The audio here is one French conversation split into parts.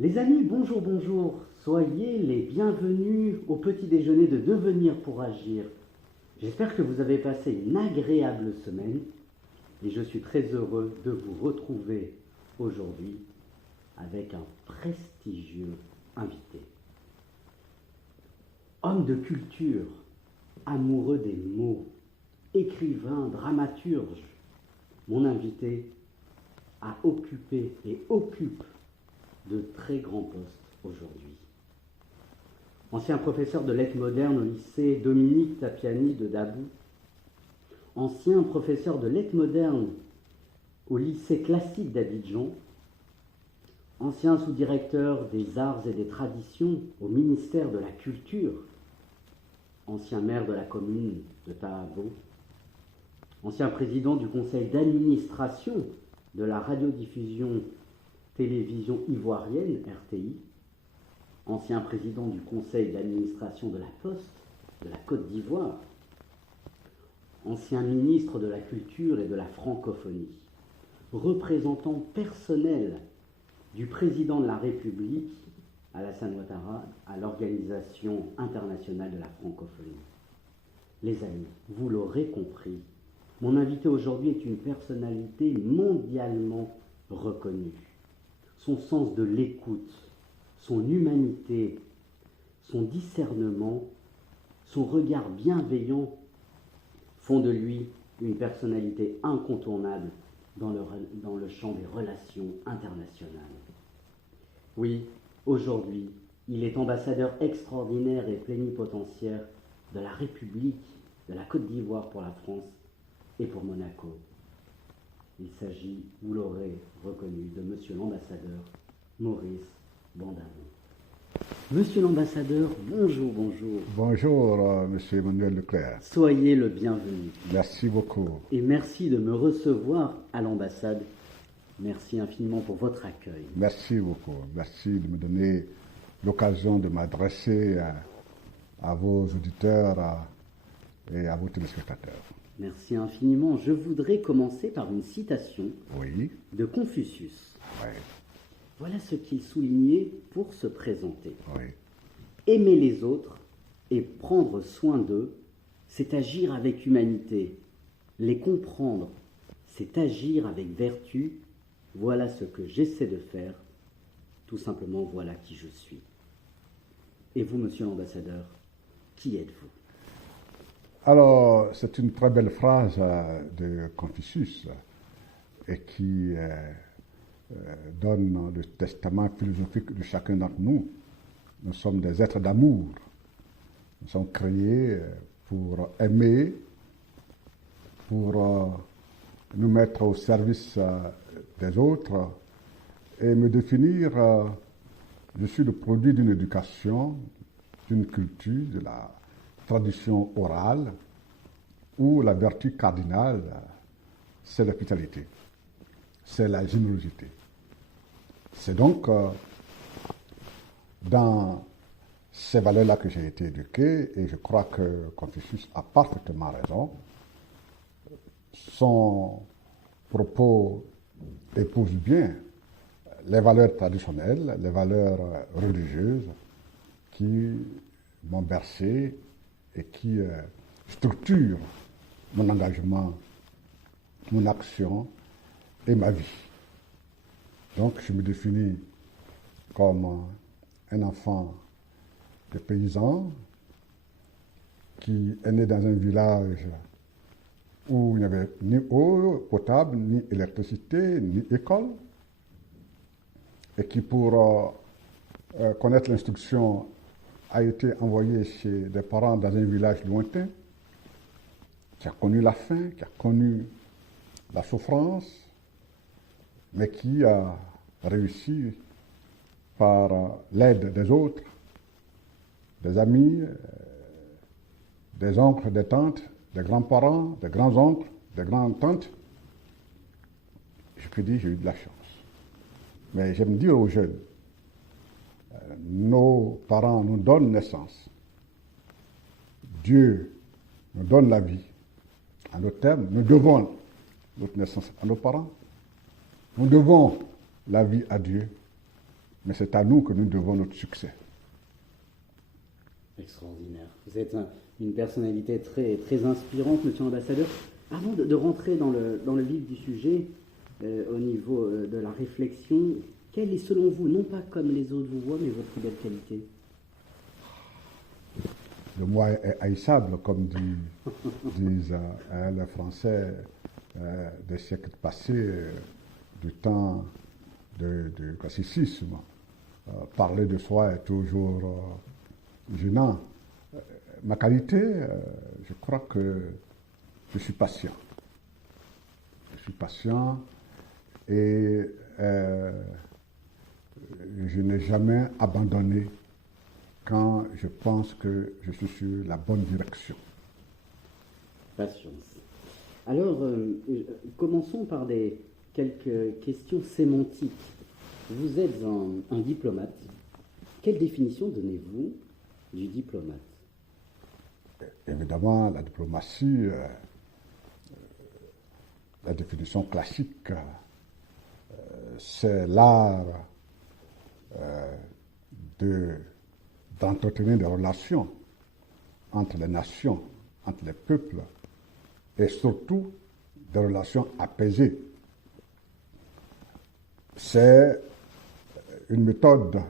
Les amis, bonjour, bonjour. Soyez les bienvenus au petit déjeuner de Devenir pour agir. J'espère que vous avez passé une agréable semaine et je suis très heureux de vous retrouver aujourd'hui avec un prestigieux invité. Homme de culture, amoureux des mots, écrivain, dramaturge, mon invité a occupé et occupe de très grands postes aujourd'hui. Ancien professeur de lettres modernes au lycée Dominique Tapiani de Dabou, ancien professeur de lettres modernes au lycée classique d'Abidjan, ancien sous-directeur des arts et des traditions au ministère de la Culture, ancien maire de la commune de Tahabo, ancien président du conseil d'administration de la radiodiffusion télévision ivoirienne, RTI, ancien président du conseil d'administration de la Poste de la Côte d'Ivoire, ancien ministre de la Culture et de la Francophonie, représentant personnel du président de la République, Alassane Ouattara, à l'Organisation internationale de la francophonie. Les amis, vous l'aurez compris, mon invité aujourd'hui est une personnalité mondialement reconnue. Son sens de l'écoute, son humanité, son discernement, son regard bienveillant font de lui une personnalité incontournable dans le champ des relations internationales. Oui, aujourd'hui, il est ambassadeur extraordinaire et plénipotentiaire de la République de la Côte d'Ivoire pour la France et pour Monaco. Il s'agit, vous l'aurez reconnu, de Monsieur l'ambassadeur Maurice Bandamon. Monsieur l'ambassadeur, bonjour, bonjour. Bonjour, Monsieur Emmanuel Leclerc. Soyez le bienvenu. Merci beaucoup. Et merci de me recevoir à l'ambassade. Merci infiniment pour votre accueil. Merci beaucoup. Merci de me donner l'occasion de m'adresser à vos auditeurs et à vos téléspectateurs. Merci infiniment. Je voudrais commencer par une citation Oui. de Confucius. Oui. Voilà ce qu'il soulignait pour se présenter. Oui. Aimer les autres et prendre soin d'eux, c'est agir avec humanité. Les comprendre, c'est agir avec vertu. Voilà ce que j'essaie de faire. Tout simplement, voilà qui je suis. Et vous, monsieur l'ambassadeur, qui êtes-vous ? Alors, c'est une très belle phrase de Confucius et qui donne le testament philosophique de chacun d'entre nous. Nous sommes des êtres d'amour. Nous sommes créés pour aimer, pour nous mettre au service des autres et me définir. Je suis le produit d'une éducation, d'une culture, de la tradition orale, où la vertu cardinale, c'est l'hospitalité, c'est la générosité. C'est donc dans ces valeurs-là que j'ai été éduqué, et je crois que Confucius a parfaitement raison. Son propos épouse bien les valeurs traditionnelles, les valeurs religieuses qui m'ont bercé et qui structurent mon engagement, mon action et ma vie. Donc je me définis comme un enfant de paysan qui est né dans un village où il n'y avait ni eau potable, ni électricité, ni école, et qui pour connaître l'instruction a été envoyé chez des parents dans un village lointain, qui a connu la faim, qui a connu la souffrance, mais qui a réussi par l'aide des autres, des amis, des oncles, des tantes, des grands-parents, des grands-oncles, des grandes-tantes. Je peux dire j'ai eu de la chance. Mais j'aime dire aux jeunes, nos parents nous donnent naissance. Dieu nous donne la vie. En d'autres termes, nous devons notre naissance à nos parents. Nous devons la vie à Dieu. mais c'est à nous que nous devons notre succès. Extraordinaire. Vous êtes une personnalité très, très inspirante, monsieur l'ambassadeur. Avant de rentrer dans le vif du sujet, au niveau de la réflexion, quelle est selon vous, non pas comme les autres vous voient, mais votre plus belle qualité? Le moi est haïssable, comme disent les Français des siècles passés, du temps du classicisme. Parler de soi est toujours gênant. Ma qualité, je crois que je suis patient. Je suis patient et je n'ai jamais abandonné quand je pense que je suis sur la bonne direction. Patience. Alors, commençons par quelques questions sémantiques. Vous êtes un diplomate. Quelle définition donnez-vous du diplomate? Évidemment, la diplomatie, la définition classique, c'est l'art d'entretenir des relations entre les nations, entre les peuples, et surtout des relations apaisées. C'est une méthode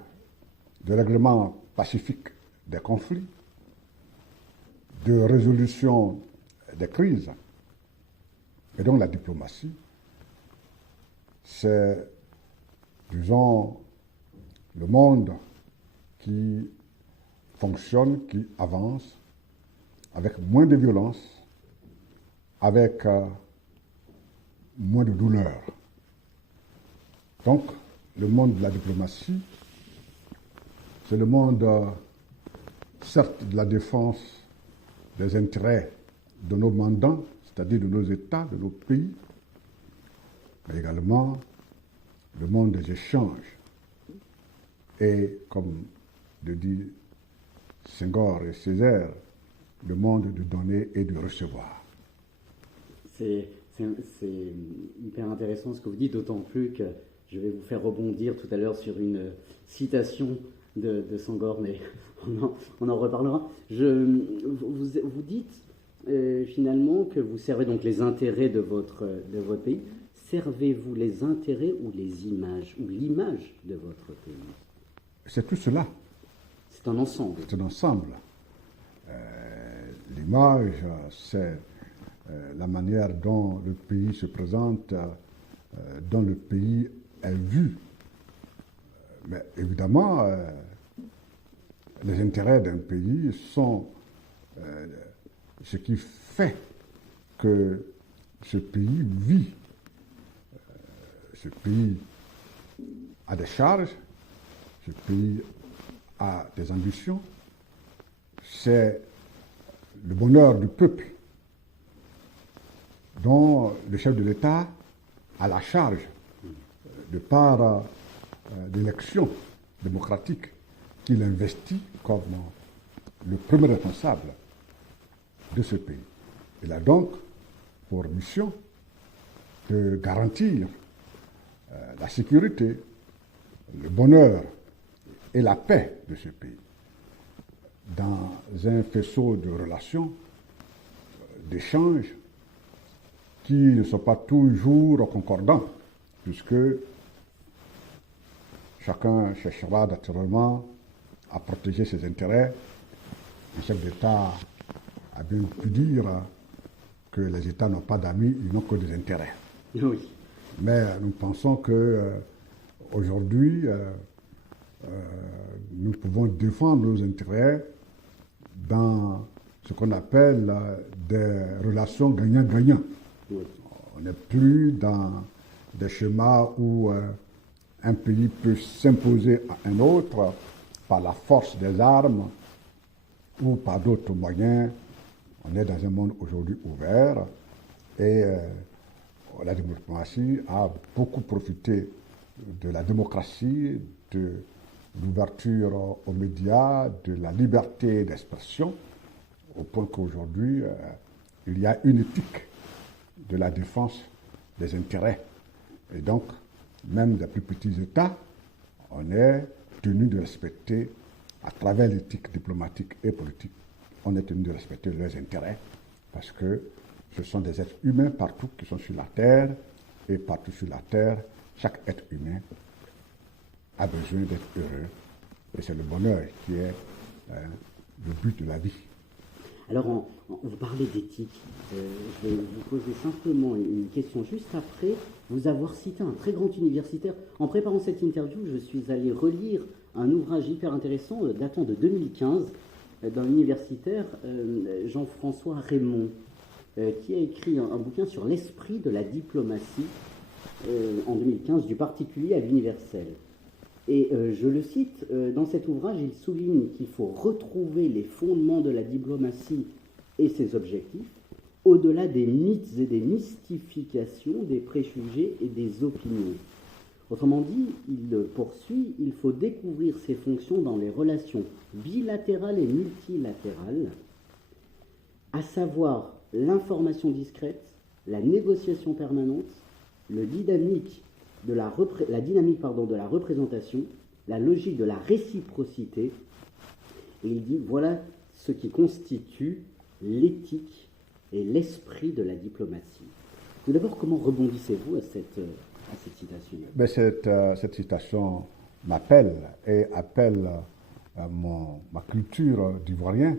de règlement pacifique des conflits, de résolution des crises. Et donc la diplomatie, c'est, disons, le monde qui fonctionne, qui avance, avec moins de violence, avec moins de douleur. Donc, le monde de la diplomatie, c'est le monde, certes, de la défense des intérêts de nos mandants, c'est-à-dire de nos États, de nos pays, mais également le monde des échanges. Et, comme le dit Senghor et Césaire, le monde de donner et de recevoir. C'est hyper intéressant ce que vous dites, d'autant plus que je vais vous faire rebondir tout à l'heure sur une citation de Senghor, mais on en reparlera. Vous dites finalement que vous servez donc les intérêts de votre pays. Servez-vous les intérêts ou les images, ou l'image de votre pays? C'est tout cela. C'est un ensemble. C'est un ensemble. L'image, c'est la manière dont le pays se présente, dont le pays est vu. Mais évidemment, les intérêts d'un pays sont ce qui fait que ce pays vit. Ce pays a des charges, ce pays a des ambitions. C'est le bonheur du peuple dont le chef de l'État a la charge de par l'élection démocratique qu'il investit comme le premier responsable de ce pays. Il a donc pour mission de garantir la sécurité, le bonheur et la paix de ce pays dans un faisceau de relations, d'échanges qui ne sont pas toujours concordants, puisque chacun cherchera naturellement à protéger ses intérêts. Le chef d'État a bien pu dire que les États n'ont pas d'amis, ils n'ont que des intérêts. Oui. Mais nous pensons que aujourd'hui, nous pouvons défendre nos intérêts dans ce qu'on appelle des relations gagnant-gagnant. Oui. On n'est plus dans des schémas où un pays peut s'imposer à un autre par la force des armes ou par d'autres moyens. On est dans un monde aujourd'hui ouvert et la diplomatie a beaucoup profité de la démocratie, de l'ouverture aux médias, de la liberté d'expression, au point qu'aujourd'hui, il y a une éthique de la défense des intérêts. Et donc, même des plus petits États on est tenu de respecter, à travers l'éthique diplomatique et politique, on est tenu de respecter leurs intérêts, parce que ce sont des êtres humains partout qui sont sur la Terre, et partout sur la Terre, chaque être humain a besoin d'être heureux. Et c'est le bonheur qui est le but de la vie. Alors, vous parlez d'éthique. Je vais vous poser simplement une question juste après vous avoir cité un très grand universitaire. En préparant cette interview, je suis allé relire un ouvrage hyper intéressant datant de 2015 d'un universitaire, Jean-François Raymond, qui a écrit un bouquin sur l'esprit de la diplomatie en 2015, du particulier à l'universel. Et je le cite, dans cet ouvrage, il souligne qu'il faut retrouver les fondements de la diplomatie et ses objectifs, au-delà des mythes et des mystifications, des préjugés et des opinions. Autrement dit, il poursuit, il faut découvrir ses fonctions dans les relations bilatérales et multilatérales, à savoir l'information discrète, la négociation permanente, la dynamique de la représentation, la logique de la réciprocité. Et il dit, voilà ce qui constitue l'éthique et l'esprit de la diplomatie. Tout d'abord, comment rebondissez-vous à cette citation? Cette citation m'appelle et appelle ma culture d'ivoirien.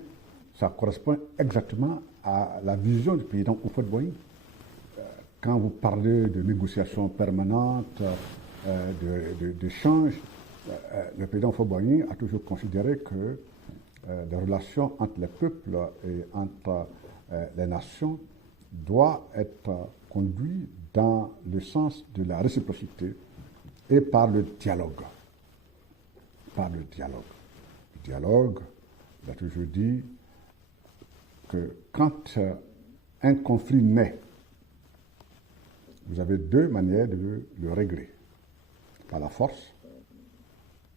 Ça correspond exactement à la vision du président Houphouët-Boigny. Quand vous parlez de négociations permanentes, d'échanges, le président Houphouët-Boigny a toujours considéré que les relations entre les peuples et entre les nations doivent être conduites dans le sens de la réciprocité et par le dialogue. Par le dialogue. Le dialogue, il a toujours dit que quand un conflit naît, vous avez deux manières de le régler, par la force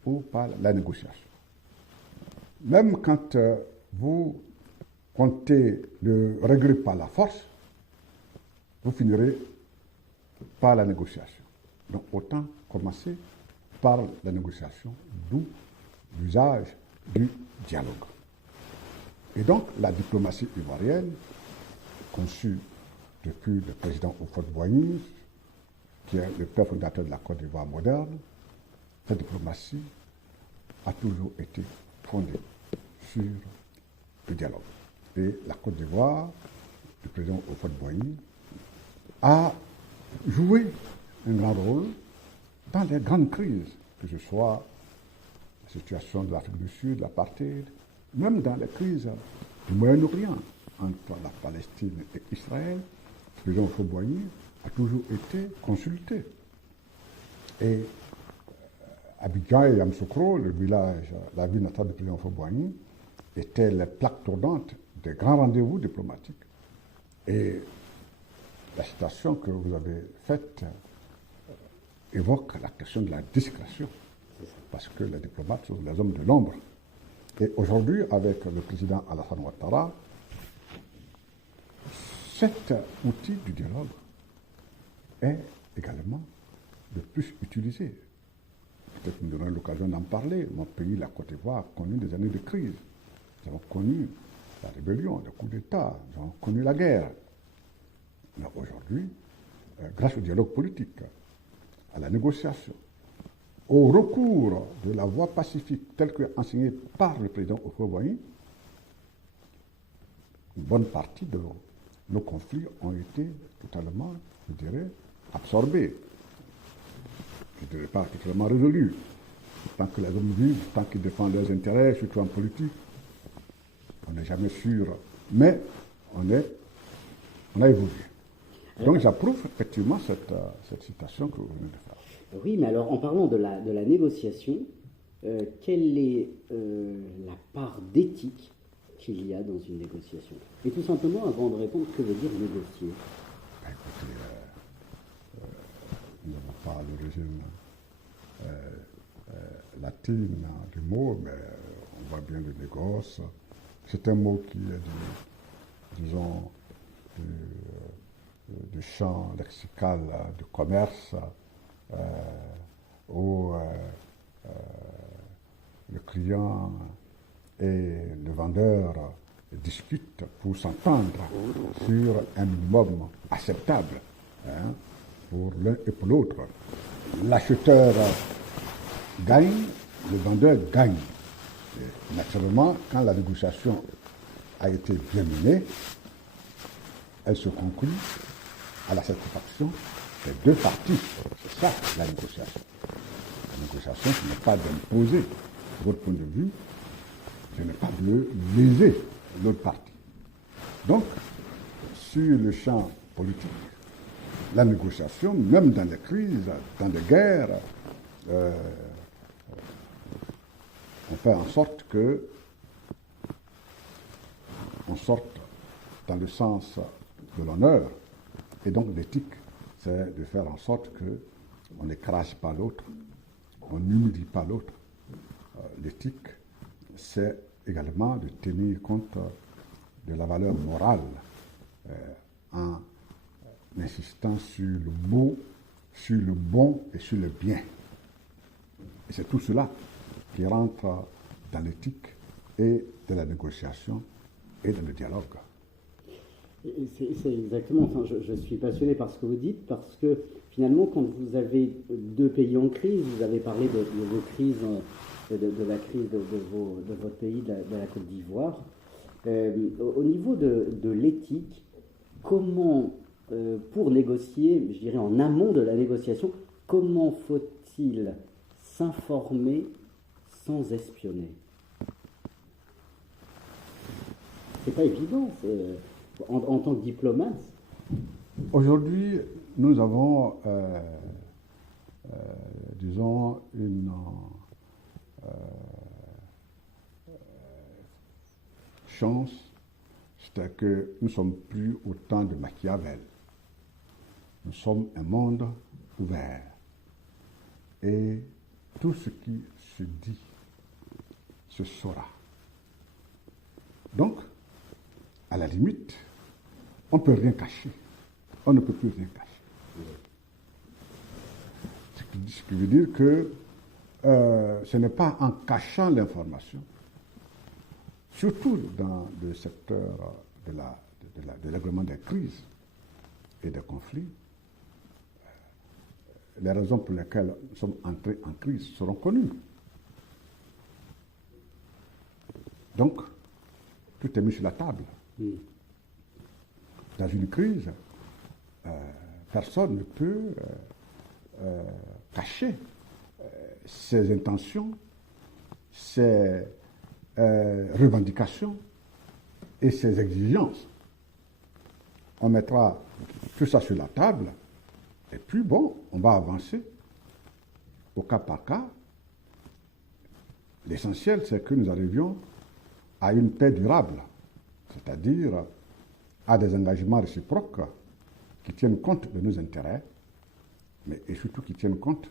ou par la négociation. Même quand vous comptez le régler par la force, vous finirez par la négociation. Donc autant commencer par la négociation, d'où l'usage du dialogue. Et donc la diplomatie ivoirienne, conçue depuis le président Houphouët-Boigny, qui est le père fondateur de la Côte d'Ivoire moderne, cette diplomatie a toujours été fondée sur le dialogue. Et la Côte d'Ivoire, le président Houphouët-Boigny, a joué un grand rôle dans les grandes crises, que ce soit la situation de l'Afrique du Sud, l'apartheid, même dans les crises du Moyen-Orient, entre la Palestine et Israël. Le président Houphouët-Boigny a toujours été consulté. Et Abidjan et Yamoussoukro, la ville natale du président Houphouët-Boigny, étaient les plaques tournantes des grands rendez-vous diplomatiques. Et la citation que vous avez faite évoque la question de la discrétion, parce que les diplomates sont les hommes de l'ombre. Et aujourd'hui, avec le président Alassane Ouattara, cet outil du dialogue est également le plus utilisé. Peut-être que nous aurons l'occasion d'en parler. Mon pays, la Côte d'Ivoire, a connu des années de crise. Nous avons connu la rébellion, le coup d'État, nous avons connu la guerre. Mais aujourd'hui, grâce au dialogue politique, à la négociation, au recours de la voie pacifique telle qu'enseignée par le président Houphouët-Boigny, une bonne partie de nos conflits ont été totalement, je dirais, absorbés. Je ne dirais pas totalement résolus. Tant que les hommes vivent, tant qu'ils défendent leurs intérêts, surtout en politique, on n'est jamais sûr. Mais on a évolué. Donc j'approuve effectivement cette citation que vous venez de faire. Oui, mais alors en parlant de la négociation, quelle est la part d'éthique qu'il y a dans une négociation? Et tout simplement, avant de répondre, que veut dire négocier? Écoutez, nous n'avons pas l'origine latine du mot, mais on voit bien le négoce. C'est un mot qui est, disons, du champ lexical du commerce, où le client et le vendeur discutent pour s'entendre sur un minimum acceptable, hein, pour l'un et pour l'autre. L'acheteur gagne, le vendeur gagne. Et naturellement, quand la négociation a été bien menée, elle se conclut à la satisfaction des deux parties. C'est ça la négociation. La négociation, ce n'est pas d'imposer votre point de vue, ce n'est pas de léser l'autre partie. Donc, sur le champ politique, la négociation, même dans les crises, dans les guerres, on fait en sorte que on sorte dans le sens de l'honneur. Et donc l'éthique, c'est de faire en sorte qu'on n'écrase pas l'autre, on n'humilie pas l'autre. L'éthique, c'est également de tenir compte de la valeur morale en insistant sur le beau, sur le bon et sur le bien. Et c'est tout cela qui rentre dans l'éthique et de la négociation et dans le dialogue. C'est exactement, enfin, je suis passionné par ce que vous dites, parce que finalement, quand vous avez deux pays en crise, vous avez parlé de vos crises, de la crise de votre pays, de la Côte d'Ivoire. Au niveau de l'éthique, comment, pour négocier, je dirais en amont de la négociation, comment faut-il s'informer sans espionner? C'est pas évident, en tant que diplomate. Aujourd'hui, nous avons, disons, une chance, c'est que nous ne sommes plus au temps de Machiavel. Nous sommes un monde ouvert. Et tout ce qui se dit se saura. Donc, à la limite, on ne peut rien cacher. On ne peut plus rien cacher. Ce qui veut dire que ce n'est pas en cachant l'information, surtout dans le secteur de règlement des crises et des conflits, les raisons pour lesquelles nous sommes entrés en crise seront connues. Donc, tout est mis sur la table. Dans une crise, personne ne peut cacher ses intentions, ses revendications et ses exigences. On mettra tout ça sur la table et puis bon, on va avancer au cas par cas. L'essentiel, c'est que nous arrivions à une paix durable, c'est-à-dire à des engagements réciproques qui tiennent compte de nos intérêts, mais et surtout qui tiennent compte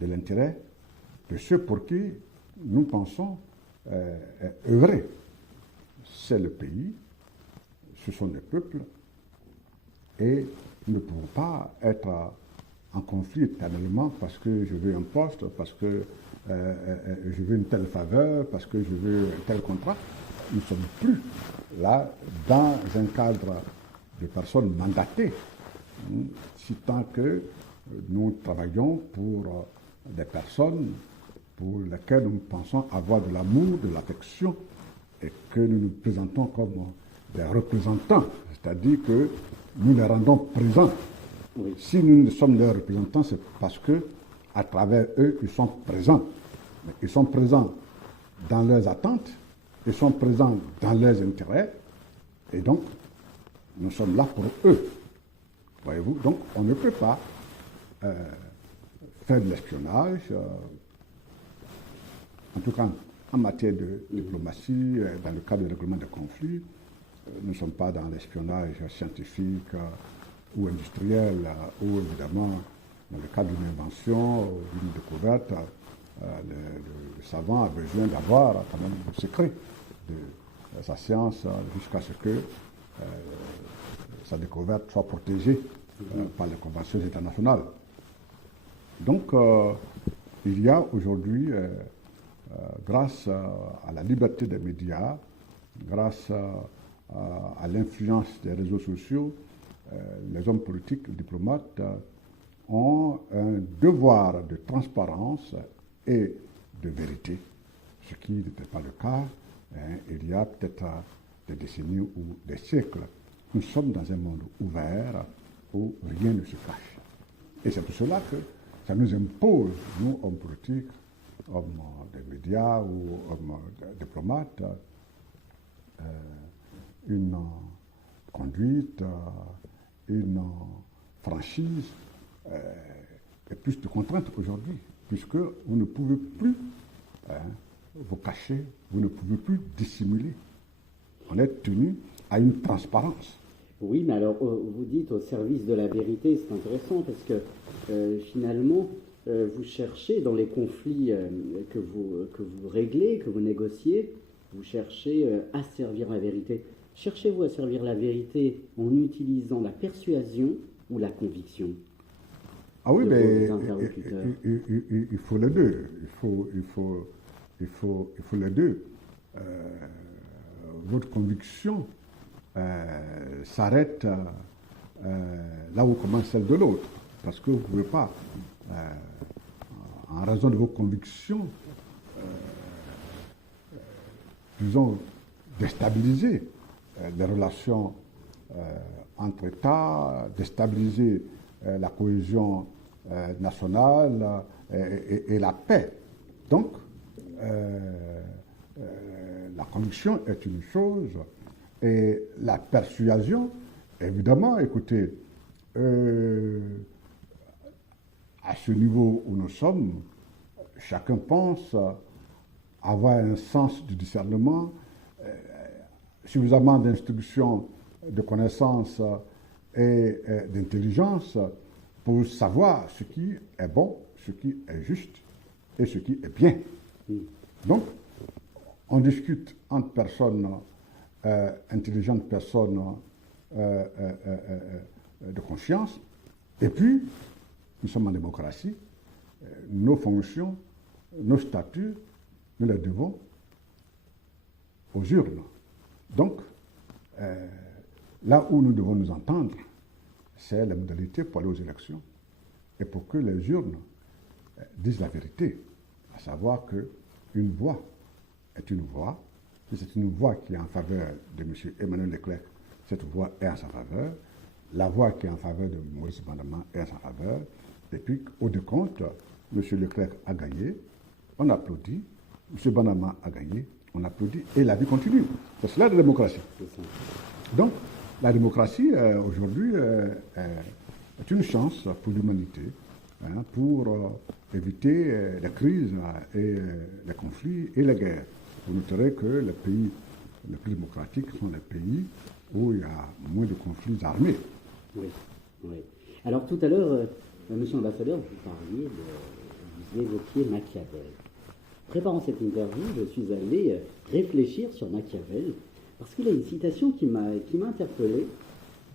de l'intérêt de ceux pour qui nous pensons œuvrer. C'est le pays, ce sont les peuples, et nous ne pouvons pas être en conflit éternellement parce que je veux un poste, parce que je veux une telle faveur, parce que je veux un tel contrat. Nous ne sommes plus là dans un cadre de personnes mandatées, si tant que nous travaillons pour des personnes pour lesquelles nous pensons avoir de l'amour, de l'affection, et que nous nous présentons comme des représentants, c'est-à-dire que nous les rendons présents. Oui. Si nous sommes leurs représentants, c'est parce que à travers eux, ils sont présents. Mais ils sont présents dans leurs attentes, ils sont présents dans leurs intérêts, et donc nous sommes là pour eux. Voyez-vous, donc on ne peut pas faire de l'espionnage, en tout cas en matière de diplomatie, dans le cadre du règlement des conflits. Nous ne sommes pas dans l'espionnage scientifique ou industriel, où évidemment, dans le cadre d'une invention, d'une découverte, le savant a besoin d'avoir quand même le secret de sa science jusqu'à ce que sa découverte soit protégée par les conventions internationales. Donc, il y a aujourd'hui, grâce à la liberté des médias, grâce à l'influence des réseaux sociaux, les hommes politiques, les diplomates ont un devoir de transparence et de vérité, ce qui n'était pas le cas il y a peut-être des décennies ou des siècles. Nous sommes dans un monde ouvert où rien ne se cache. Et c'est pour cela que ça nous impose, nous, hommes politiques, hommes des médias ou hommes diplomates, une conduite, une franchise et plus de contraintes aujourd'hui, puisque vous ne pouvez plus vous cacher, vous ne pouvez plus dissimuler. On est tenu à une transparence. Oui, mais alors vous dites au service de la vérité, c'est intéressant parce que finalement, vous cherchez dans les conflits que vous réglez, que vous négociez, vous cherchez à servir la vérité. Cherchez-vous à servir la vérité en utilisant la persuasion ou la conviction? Ah oui, mais il faut les deux. Il faut les deux. Votre conviction s'arrête là où commence celle de l'autre. Parce que vous ne pouvez pas, en raison de vos convictions, disons, déstabiliser les relations entre États, déstabiliser la cohésion nationale et la paix. Donc, la conviction est une chose et la persuasion, évidemment, écoutez, à ce niveau où nous sommes, chacun pense avoir un sens du discernement, suffisamment d'instruction, de connaissance et d'intelligence pour savoir ce qui est bon, ce qui est juste et ce qui est bien. Donc, on discute entre personnes intelligentes, personnes de conscience, et puis, nous sommes en démocratie, nos fonctions, nos statuts, nous les devons aux urnes. Donc, là où nous devons nous entendre, c'est la modalité pour aller aux élections et pour que les urnes disent la vérité, à savoir qu'une voix est une voix. Si c'est une voix qui est en faveur de M. Emmanuel Leclerc, cette voix est en sa faveur. La voix qui est en faveur de Maurice Bandama est en sa faveur. Et puis, au décompte, M. Leclerc a gagné, on applaudit, M. Bandama a gagné, on applaudit, et la vie continue. C'est cela la démocratie. Donc, la démocratie, aujourd'hui, est une chance pour l'humanité, pour éviter les crises et les conflits et les guerres. Vous noterez que les pays les plus démocratiques sont les pays où il y a moins de conflits armés. Oui, oui. Alors tout à l'heure, monsieur l'ambassadeur, vous évoquiez Machiavel. Préparant cette interview, je suis allé réfléchir sur Machiavel, parce qu'il a une citation qui m'a interpellé,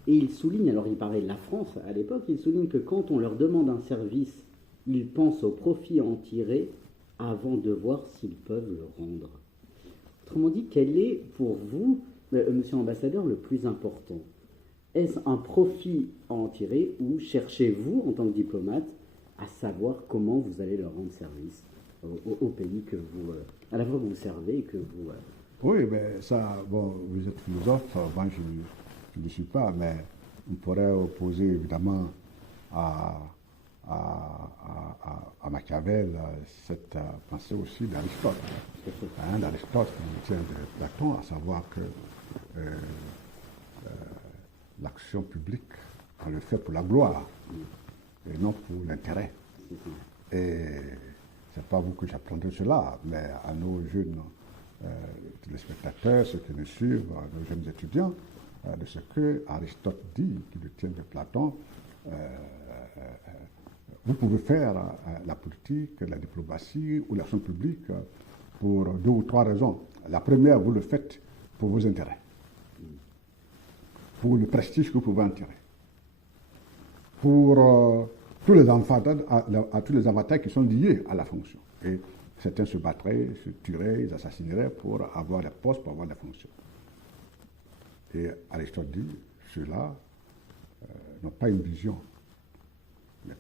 et il souligne, alors il parlait de la France à l'époque, il souligne que quand on leur demande un service, ils pensent au profit à en tirer avant de voir s'ils peuvent le rendre. Autrement dit, quel est pour vous, monsieur l'ambassadeur, le plus important? Est-ce un profit à en tirer ou cherchez-vous, en tant que diplomate, à savoir comment vous allez leur rendre service au pays que vous, à la fois que vous servez et que vous... Oui, mais ça, bon, vous êtes philosophe, moi je ne le suis pas, mais on pourrait opposer évidemment à Machiavel cette pensée aussi d'Aristote. D'Aristote qui tient de Platon, à savoir que l'action publique, on le fait pour la gloire et non pour l'intérêt. Et c'est pas vous que j'apprendrai cela, mais à nos jeunes téléspectateurs, ceux qui nous suivent, nos jeunes étudiants, de ce que Aristote dit, qui le tient de Platon. Vous pouvez faire la politique, la diplomatie ou l'action publique pour 2 ou 3 raisons. La première, vous le faites pour vos intérêts, pour le prestige que vous pouvez en tirer, pour tous les à tous les avantages qui sont liés à la fonction. Et certains se battraient, se tueraient, ils assassineraient pour avoir des postes, pour avoir des fonctions. Et Aristote dit, ceux-là n'ont pas une vision. Mais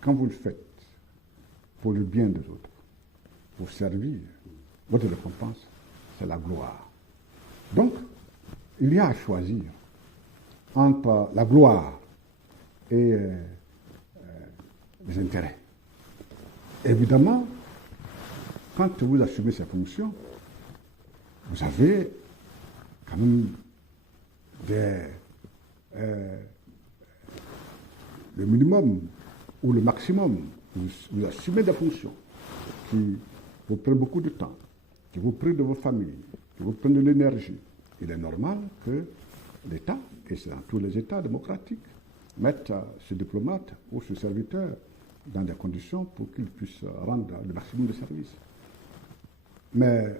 quand vous le faites pour le bien des autres, pour servir, votre récompense, c'est la gloire. Donc, il y a à choisir entre la gloire et les intérêts. Évidemment, quand vous assumez ces fonctions, vous avez quand même le minimum ou le maximum. Vous assumez des fonctions qui vous prennent beaucoup de temps, qui vous prennent de votre famille, qui vous prennent de l'énergie. Il est normal que l'État, et c'est dans tous les États démocratiques, mette ce diplomate ou ce serviteur dans des conditions pour qu'il puisse rendre le maximum de services. Mais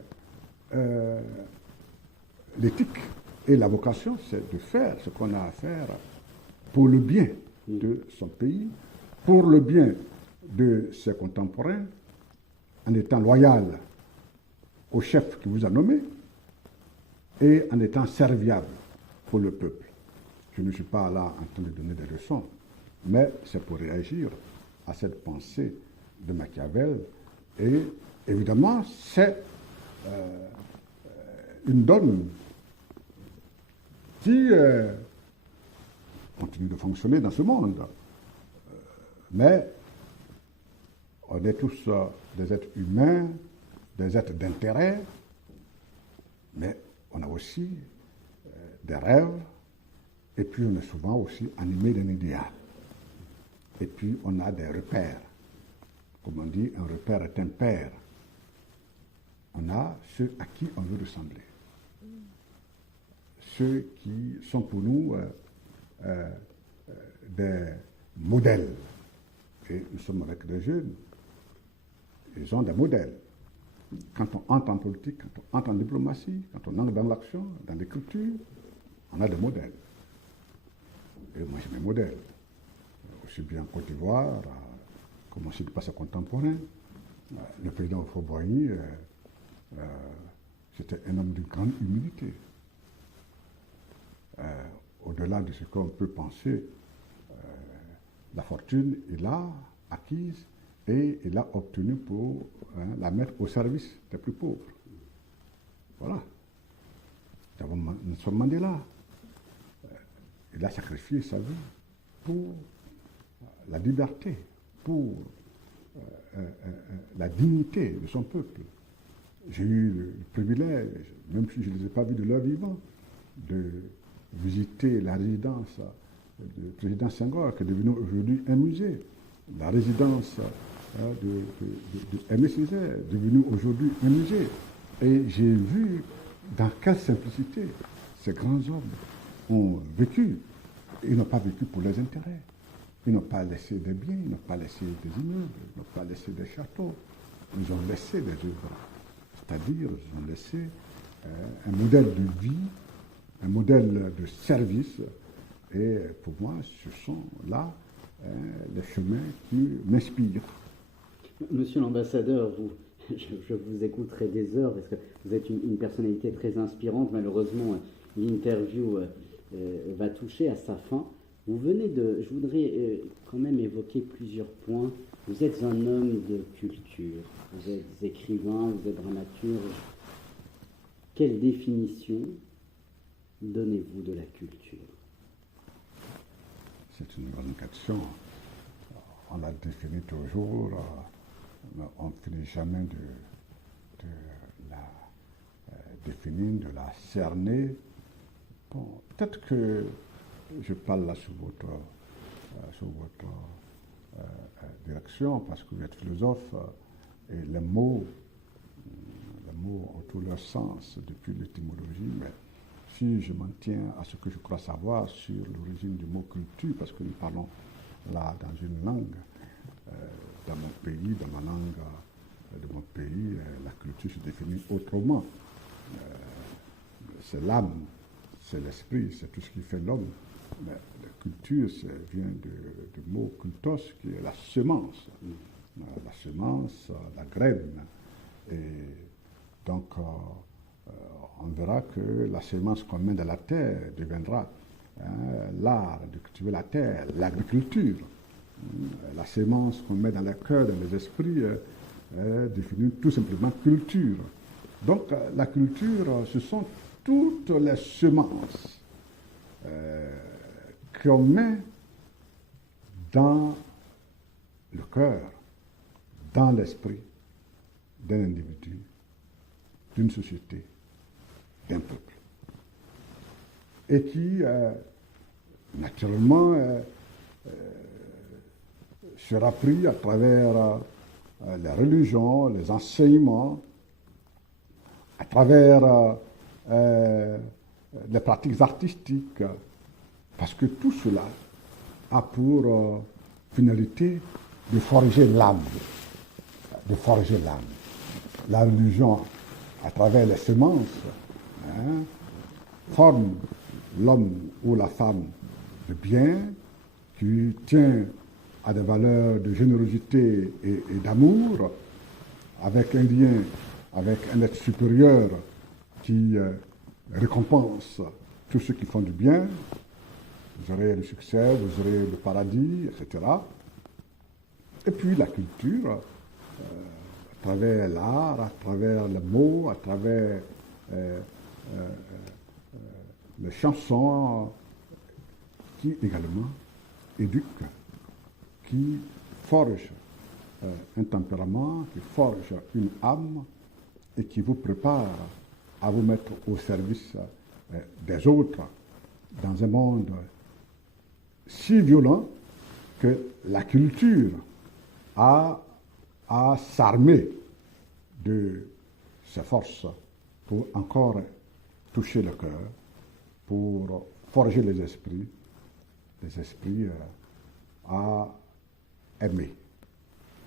l'éthique et la vocation, c'est de faire ce qu'on a à faire pour le bien de son pays, pour le bien de ses contemporains, en étant loyal au chef qui vous a nommé et en étant serviable pour le peuple. Je ne suis pas là en train de donner des leçons, mais c'est pour réagir à cette pensée de Machiavel. Et évidemment, c'est une donne qui continue de fonctionner dans ce monde. Mais on est tous des êtres humains, des êtres d'intérêt, mais on a aussi des rêves, et puis on est souvent aussi animé d'un idéal. Et puis on a des repères. Comme on dit, un repère est un père. On a ceux à qui on veut ressembler. Ceux qui sont pour nous des modèles. Et nous sommes avec des jeunes. Ils ont des modèles. Quand on entre en politique, quand on entre en diplomatie, quand on entre dans l'action, dans l'écriture, on a des modèles. Et moi j'ai mes modèles. Aussi bien en Côte d'Ivoire, comme aussi de passé contemporain. Le président Houphouët-Boigny, c'était un homme de grande humilité. Au-delà de ce qu'on peut penser, la fortune, il l'a acquise et il l'a obtenue pour la mettre au service des plus pauvres. Voilà. Nelson Mandela, il a sacrifié sa vie pour la liberté, pour la dignité de son peuple. J'ai eu le privilège, même si je ne les ai pas vus de leur vivant, de visiter la résidence du président Senghor, qui est devenu aujourd'hui un musée. La résidence de Aimé Césaire, devenue aujourd'hui un musée. Et j'ai vu dans quelle simplicité ces grands hommes ont vécu. Ils n'ont pas vécu pour les intérêts. Ils n'ont pas laissé des biens, ils n'ont pas laissé des immeubles, ils n'ont pas laissé des châteaux. Ils ont laissé des œuvres. C'est-à-dire, ils ont laissé un modèle de vie, un modèle de service. Et pour moi, ce sont là les chemins qui m'inspirent. Monsieur l'ambassadeur, je vous écouterai des heures parce que vous êtes une personnalité très inspirante. Malheureusement, l'interview va toucher à sa fin. Je voudrais quand même évoquer plusieurs points. Vous êtes un homme de culture, vous êtes écrivain, vous êtes dramaturge. Quelle définition donnez-vous de la culture? C'est une bonne question. On la définit toujours, mais on ne finit jamais de la définir, de la cerner. Bon, peut-être que je parle là sous votre direction, parce que vous êtes philosophe, et les mots ont tout leur sens depuis l'étymologie, mais si je m'en tiens à ce que je crois savoir sur l'origine du mot culture, parce que nous parlons là dans une langue, dans mon pays, dans ma langue de mon pays, la culture se définit autrement. C'est l'âme, c'est l'esprit, c'est tout ce qui fait l'homme. Mais la culture, ça vient du mot cultos, qui est la semence. La semence, la graine. Et donc, on verra que la semence qu'on met dans la terre deviendra l'art de cultiver la terre, l'agriculture. La semence qu'on met dans le cœur, dans les esprits, définit tout simplement culture. Donc, la culture, ce sont toutes les semences qu'on met dans le cœur, dans l'esprit d'un individu, d'une société, d'un peuple. Et qui, naturellement, sera pris à travers les religions, les enseignements, à travers les pratiques artistiques, parce que tout cela a pour finalité de forger l'âme, de forger l'âme. La religion, à travers les semences, forme l'homme ou la femme de bien, qui tient à des valeurs de générosité et d'amour, avec un lien avec un être supérieur qui récompense tous ceux qui font du bien. Vous aurez le succès, vous aurez le paradis, etc. Et puis la culture, à travers l'art, à travers le mot, à travers les chansons, qui également éduquent, qui forgent un tempérament, qui forgent une âme et qui vous prépare à vous mettre au service des autres dans un monde si violent que la culture a à s'armer de ses forces pour encore toucher le cœur, pour forger les esprits à aimer.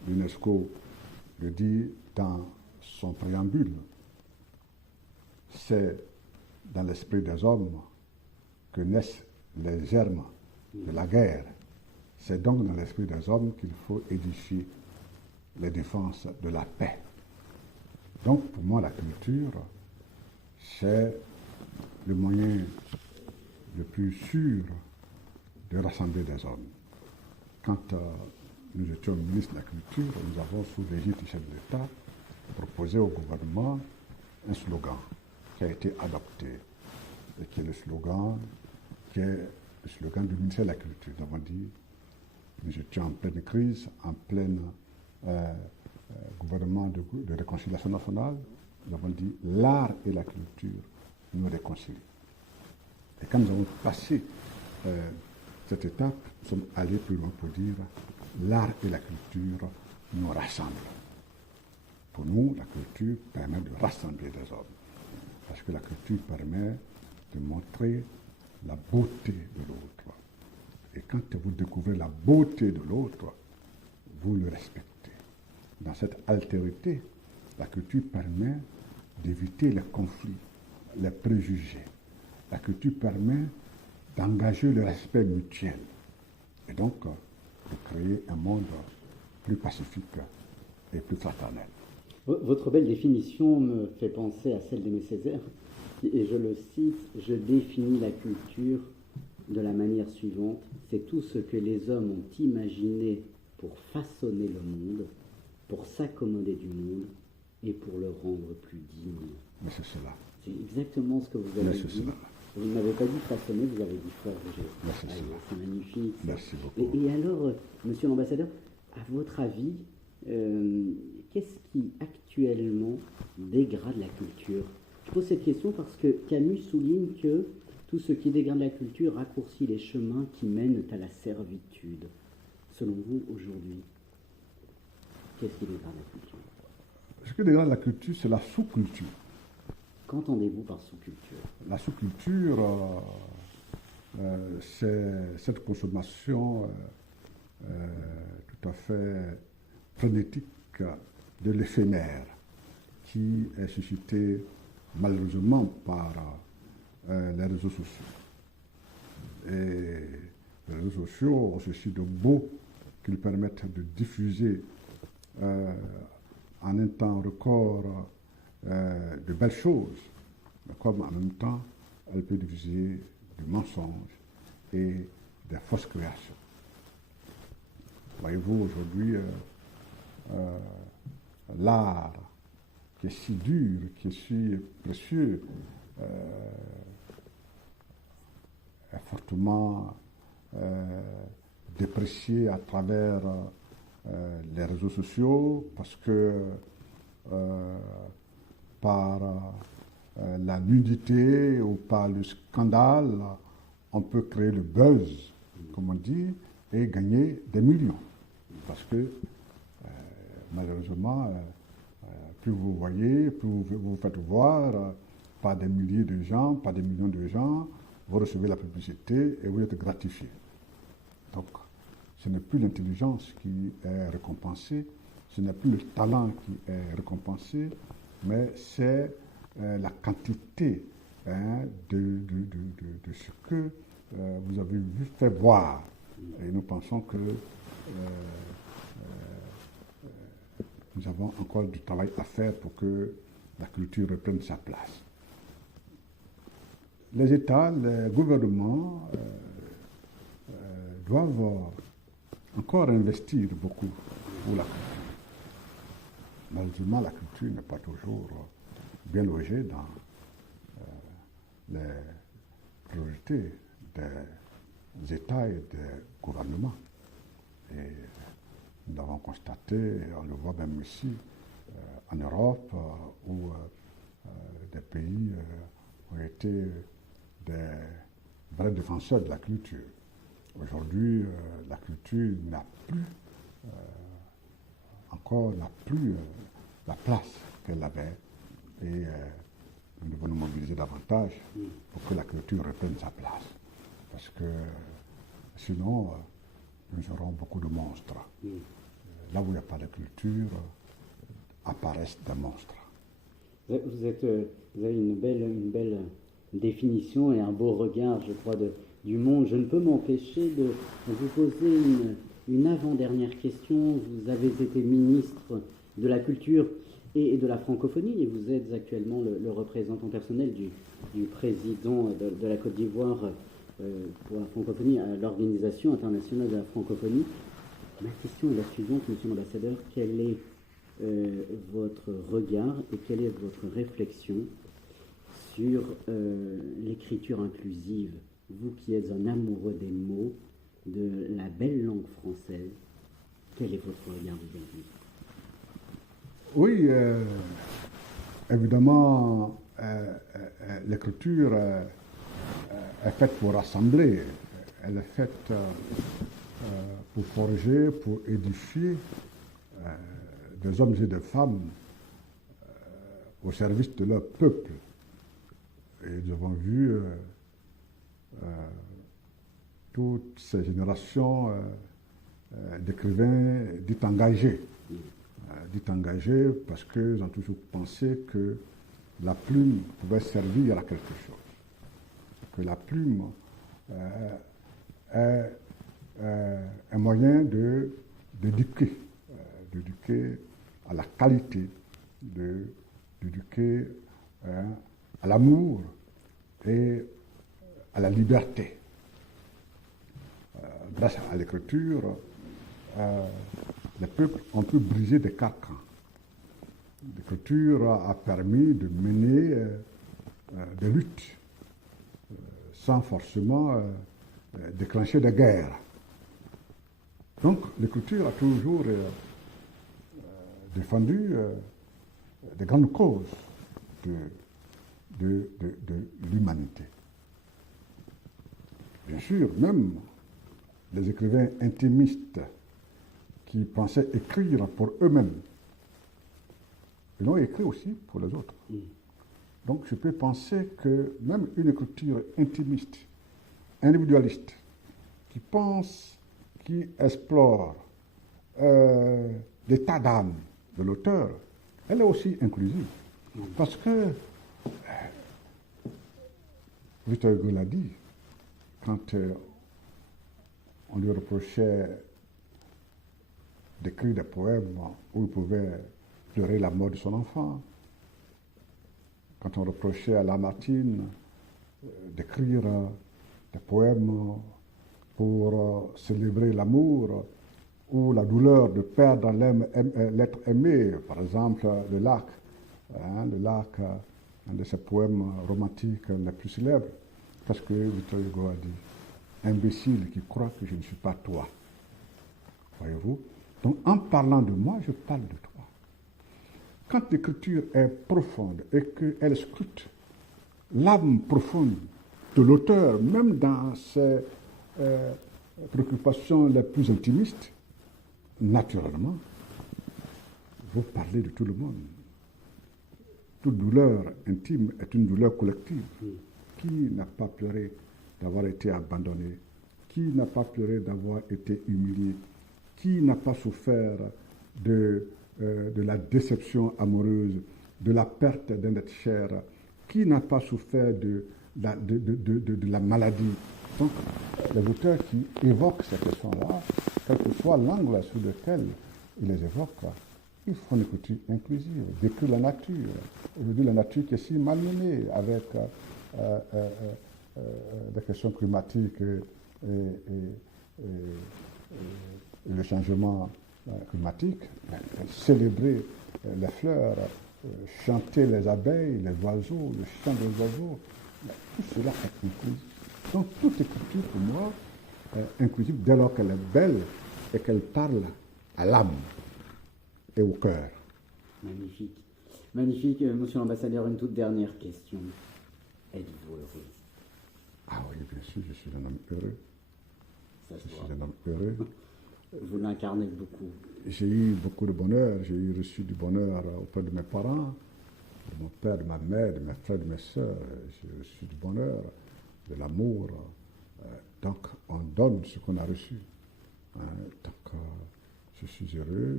L'UNESCO le dit dans son préambule. C'est dans l'esprit des hommes que naissent les germes de la guerre. C'est donc dans l'esprit des hommes qu'il faut édifier les défenses de la paix. Donc pour moi, la culture, c'est le moyen le plus sûr de rassembler des hommes. Quand nous étions ministres de la Culture, nous avons, sous l'égide du chef de l'État, proposé au gouvernement un slogan qui a été adopté, et qui est le slogan du ministère de la Culture. Nous avons dit, nous étions en pleine crise, en plein gouvernement de réconciliation nationale, nous avons dit, l'art et la culture nous réconcilient. Et quand nous avons passé cette étape, nous sommes allés plus loin pour dire l'art et la culture nous rassemblent. Pour nous, la culture permet de rassembler des hommes. Parce que la culture permet de montrer la beauté de l'autre. Et quand vous découvrez la beauté de l'autre, vous le respectez. Dans cette altérité, la culture permet d'éviter les conflits, les préjugés. La culture permet d'engager le respect mutuel et donc de créer un monde plus pacifique et plus fraternel. Votre belle définition me fait penser à celle d'Aimé Césaire, et je le cite, « Je définis la culture de la manière suivante, c'est tout ce que les hommes ont imaginé pour façonner le monde, pour s'accommoder du monde et pour le rendre plus digne. » Mais c'est cela. C'est exactement ce que vous avez dit. Cela. Vous n'avez pas dit façonner, vous avez dit forger. C'est magnifique. Merci beaucoup. Et alors, monsieur l'ambassadeur, à votre avis, qu'est-ce qui actuellement dégrade la culture? Je pose cette question parce que Camus souligne que tout ce qui dégrade la culture raccourcit les chemins qui mènent à la servitude. Selon vous, aujourd'hui, qu'est-ce qui dégrade la culture? Ce qui dégrade la culture, c'est la sous-culture. Qu'entendez-vous par sous-culture? La sous-culture, c'est cette consommation tout à fait frénétique de l'éphémère qui est suscitée malheureusement par les réseaux sociaux. Et les réseaux sociaux ont ceci de beau qu'ils permettent de diffuser en un temps record de belles choses, mais comme en même temps, elle peut diffuser du mensonge et des fausses créations. Voyez-vous, aujourd'hui, l'art qui est si dur, qui est si précieux, est fortement déprécié à travers les réseaux sociaux parce que par la nudité ou par le scandale, on peut créer le buzz, comme on dit, et gagner des millions. Parce que malheureusement, plus vous voyez, plus vous vous faites voir par des milliers de gens, par des millions de gens, vous recevez la publicité et vous êtes gratifié. Donc, ce n'est plus l'intelligence qui est récompensée, ce n'est plus le talent qui est récompensé, mais c'est la quantité de ce que vous avez vu fait voir. Et nous pensons que nous avons encore du travail à faire pour que la culture reprenne sa place. Les États, les gouvernements doivent encore investir beaucoup pour la culture. Malheureusement, la culture n'est pas toujours bien logée dans les priorités des États et des gouvernements. Et nous l'avons constaté, on le voit même ici, en Europe, où des pays ont été des vrais défenseurs de la culture. Aujourd'hui, la culture n'a plus la place qu'elle avait et nous devons nous mobiliser davantage pour que la culture reprenne sa place. Parce que sinon, nous aurons beaucoup de monstres. Là où il n'y a pas de culture, apparaissent des monstres. Vous avez une belle définition et un beau regard, je crois, du monde. Je ne peux m'empêcher de vous poser une avant-dernière question. Vous avez été ministre de la Culture et de la Francophonie et vous êtes actuellement le représentant personnel du président de la Côte d'Ivoire pour la francophonie à l'Organisation internationale de la francophonie. Ma question est la suivante, monsieur l'ambassadeur. Quel est votre regard et quelle est votre réflexion sur l'écriture inclusive? Vous qui êtes un amoureux des mots, de la belle langue française, quel est votre regard vis-à-vis? Oui, évidemment, l'écriture est faite pour rassembler, elle est faite pour forger, pour édifier des hommes et des femmes au service de leur peuple. Et nous avons vu toutes ces générations d'écrivains dits engagés. Parce qu'ils ont toujours pensé que la plume pouvait servir à quelque chose. Que la plume est un moyen d'éduquer à la qualité, d'éduquer à l'amour et à la liberté. Grâce à l'écriture, les peuples ont pu briser des carcans. L'écriture a permis de mener des luttes sans forcément déclencher des guerres. Donc l'écriture a toujours défendu des grandes causes de l'humanité. Bien sûr, même les écrivains intimistes qui pensaient écrire pour eux-mêmes, ils ont écrit aussi pour les autres. Donc je peux penser que même une écriture intimiste, individualiste, qui pense, qui explore l'état d'âme de l'auteur, elle est aussi inclusive. Parce que, Victor Hugo l'a dit, quand on lui reprochait d'écrire des poèmes où il pouvait pleurer la mort de son enfant, quand on reprochait à Lamartine d'écrire des poèmes pour célébrer l'amour ou la douleur de perdre l'être aimé, par exemple le lac, un de ses poèmes romantiques les plus célèbres, parce que Victor Hugo a dit « Imbécile qui croit que je ne suis pas toi ». Voyez-vous? Donc en parlant de moi, je parle de toi. Quand l'écriture est profonde et qu'elle scrute l'âme profonde de l'auteur, même dans ses préoccupations les plus intimistes, naturellement, vous parlez de tout le monde. Toute douleur intime est une douleur collective. Qui n'a pas pleuré d'avoir été abandonné? Qui n'a pas pleuré d'avoir été humilié? Qui n'a pas souffert de la déception amoureuse, de la perte d'un être cher? Qui n'a pas souffert de la maladie? Donc, les auteurs qui évoquent ces questions-là, quel que soit l'angle sous lequel ils les évoquent, ils font une écriture inclusive, décrire la nature. Aujourd'hui, la nature qui est si malmenée avec des questions climatiques et le changement climatique, célébrer les fleurs, chanter les abeilles, les oiseaux, le chant des oiseaux, tout cela est inclusif. Donc toute écriture pour moi est inclusive dès lors qu'elle est belle et qu'elle parle à l'âme et au cœur. Magnifique. Magnifique, monsieur l'ambassadeur, une toute dernière question. Êtes-vous heureux? Ah oui, bien sûr, je suis un homme heureux. Ça se Je voit. suis un homme heureux. Vous l'incarnez beaucoup. J'ai eu beaucoup de bonheur. J'ai reçu du bonheur auprès de mes parents, de mon père, de ma mère, de mes frères, de mes sœurs. J'ai reçu du bonheur, de l'amour. Donc, on donne ce qu'on a reçu. Donc, je suis heureux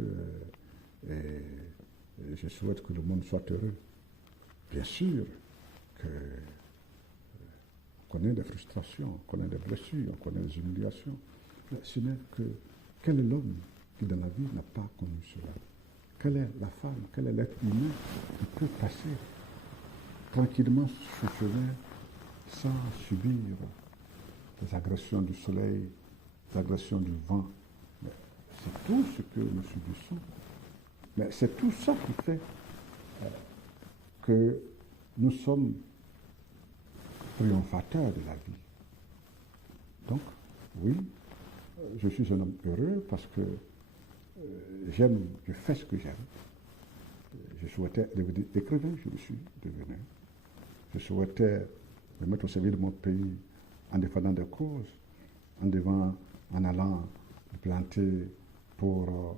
et je souhaite que le monde soit heureux. Bien sûr que on connaît des frustrations, on connaît des blessures, on connaît des humiliations. Mais ce n'est que quel est l'homme qui dans la vie n'a pas connu cela? Quelle est la femme, quel est l'être humain qui peut passer tranquillement ce chemin sans subir les agressions du soleil, les agressions du vent? Mais c'est tout ce que nous subissons. Mais c'est tout ça qui fait que nous sommes triomphateurs de la vie. Donc, oui, je suis un homme heureux parce que je fais ce que j'aime. Je souhaitais devenir écrivain, je le suis devenu. Je souhaitais me mettre au service de mon pays en défendant des causes, en allant me planter pour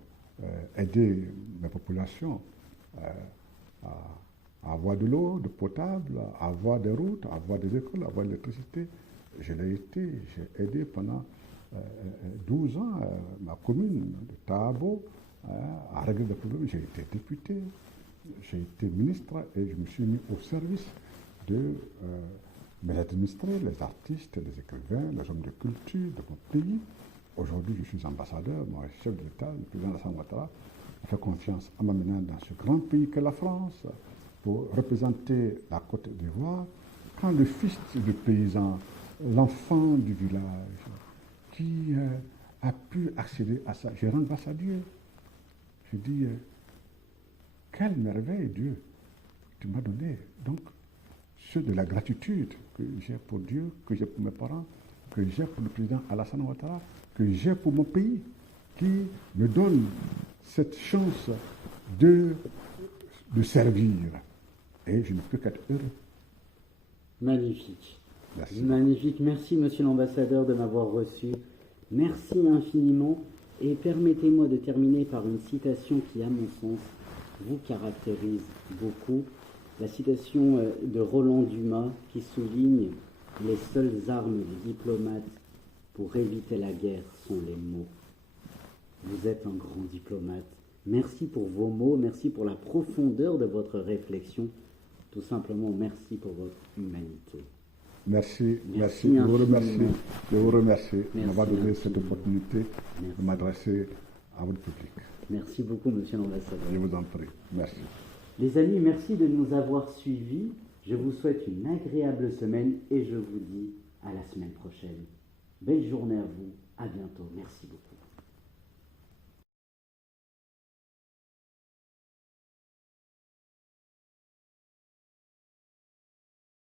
aider mes populations à avoir de l'eau, de potable, à avoir des routes, à avoir des écoles, à avoir de l'électricité. Je l'ai été, j'ai aidé pendant 12 ans ma commune de Tahabo à régler des problèmes. J'ai été député, j'ai été ministre et je me suis mis au service de mes administrés, les artistes, les écrivains, les hommes de culture de mon pays. Aujourd'hui, je suis ambassadeur, moi, chef de l'État, le président Alassane Ouattara a fait confiance en m'amenant dans ce grand pays qu'est la France pour représenter la Côte d'Ivoire. Quand le fils de paysan, l'enfant du village, qui a pu accéder à ça, je rends grâce à Dieu. Je dis, quelle merveille, Dieu, tu m'as donné. Donc, c'est de la gratitude que j'ai pour Dieu, que j'ai pour mes parents, que j'ai pour le président Alassane Ouattara, que j'ai pour mon pays, qui me donne cette chance de servir. Et je ne peux qu'être heureux. Magnifique. Merci. Magnifique. Merci, monsieur l'ambassadeur, de m'avoir reçu. Merci infiniment. Et permettez-moi de terminer par une citation qui, à mon sens, vous caractérise beaucoup. La citation de Roland Dumas qui souligne « Les seules armes des diplomates pour éviter la guerre sont les mots ». Vous êtes un grand diplomate. Merci pour vos mots, merci pour la profondeur de votre réflexion. Tout simplement, merci pour votre humanité. Merci, Merci merci. Je vous remercie. infiniment. Je vous remercie de Merci m'avoir donné cette infiniment. opportunité Merci. de m'adresser à votre public. Merci beaucoup, monsieur l'ambassadeur. Je vous en prie. Merci. Les amis, merci de nous avoir suivis. Je vous souhaite une agréable semaine et je vous dis à la semaine prochaine. Belle journée à vous. À bientôt. Merci beaucoup.